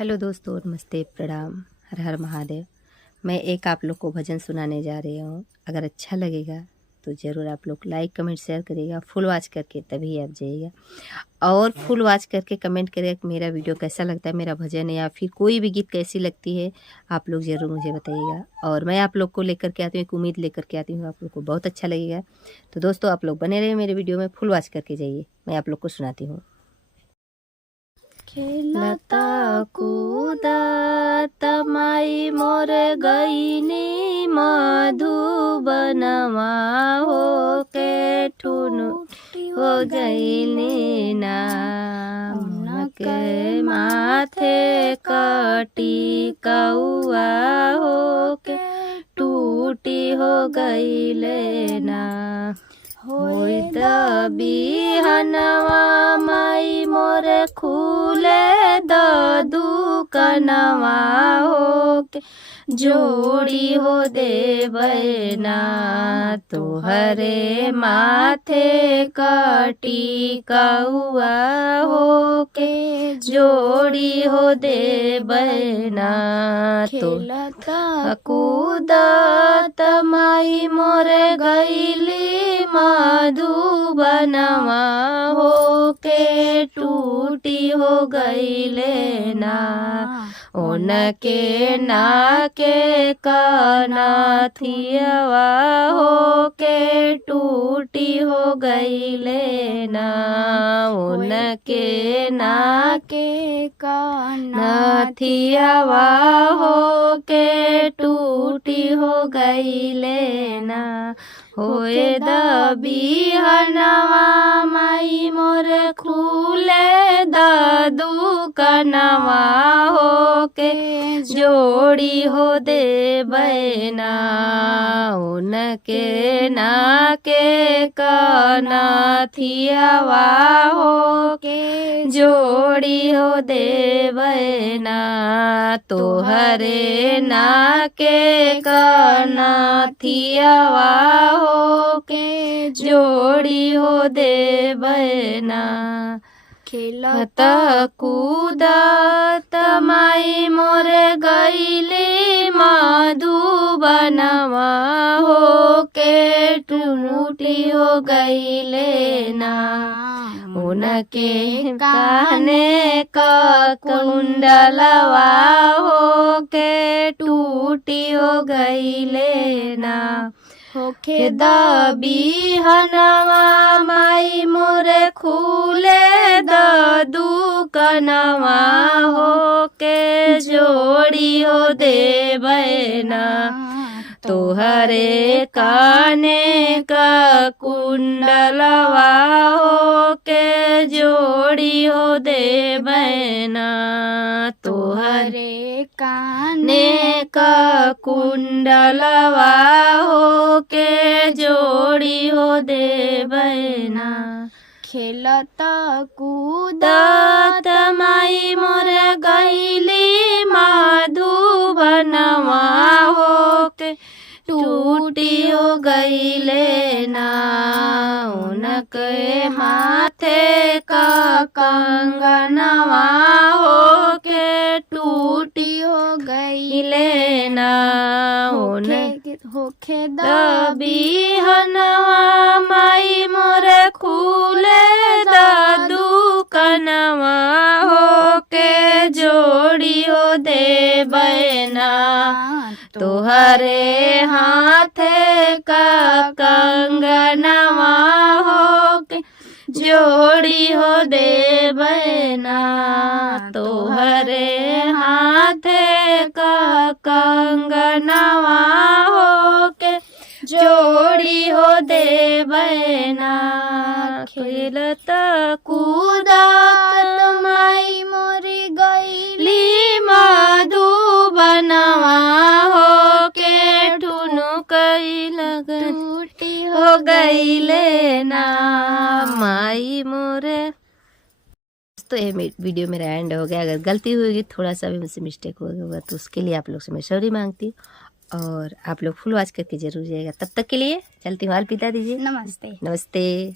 Hello दोस्तों, नमस्ते, प्रणाम, हर हर महादेव। मैं एक आप लोग को भजन सुनाने जा रही हूँ। अगर अच्छा लगेगा तो ज़रूर आप लोग लाइक कमेंट शेयर करिएगा। फुल वॉच करके तभी आप जाइएगा और फुल वॉच करके कमेंट करिएगा कि मेरा वीडियो कैसा लगता है, मेरा भजन या फिर कोई भी गीत कैसी लगती है। आप लोग ज़रूर मुझे बताइएगा और मैं आप लोग को लेकर के आती हूँ, एक उम्मीद लेकर के आती हूँ, आप लोग को बहुत अच्छा लगेगा। तो दोस्तों आप लोग बने रहिए मेरे वीडियो में, फुल वॉच करके जाइए। मैं आप लोग को सुनाती हूँ। खेलता कूदत माई मोर गईनी मधुबनवा हो के ठुनु हो गईनी नाम के माथे कटी कौआ हो के टूटी हो गईले ना। होई द बिहनवा माई मोर खुले द दुकनवा हो के जोड़ी हो देबै ना। तोहरे माथे कटी कौआ हो के जोड़ी हो देबै ना। खेलता कूदत माई मोर गईली मधुबनवा हो के टूटी हो गईले ना। उनके नाके कनाथियवा हो के टूटी हो गईले ना। उनके नाके कनाथियवा हो के टूटी हो गईले ना। होए द बिहनवा माई मोर खुले द दुकनवा हो के जोड़ी हो देबै ना। उनके नाके कनाथियवा हो के जोड़ी हो देबै ना। तोहरे नाके कनाथियवा हो के जोड़ी हो देबै ना। खेलत कूदत माई मोर गईली मधुबनवा हो के टूटी हो गईले ना। उनके काने का कुंडलवा हो के टूटी हो गईले ना। होखे द बिहनवा माई मोर खुले द दुकनवा हो के जोड़ी हो देबै ना। तोहरे काने का कुंडलवा हो के जोड़ी हो देबै ना। तोहरे काने का कुंडलवा हो के जोड़ी हो देबै ना। खेलत कूदत माई मोर गईली मधुबनवा हो के टूटी हो गईले ना। उनके माथे का कंगनवा हो के टूटी हो गईले ना। होखे द बिहनवा माई मोर खुले द दुकनवा हो के जोड़ी हो देबै ना। तोहरे हाथे का कंगनवा हो के जोड़ी हो देबै ना। तोहरे हाथे का कंगनवा हो के जोड़ी हो देबै ना। खेलत कूदत माई मोर गईली मधुबनवा हो के ठुनु कई टूटी हो गईले ना माई मोरे। तो ये वीडियो मेरा एंड हो गया। अगर गलती हुई, थोड़ा सा भी मुझसे मिस्टेक होगा तो उसके लिए आप लोग से मैं सॉरी मांगती हूँ और आप लोग फुल वॉच करके जरूर जाइएगा। तब तक के लिए चलती हूँ, अलविदा दीजिए। नमस्ते। नमस्ते।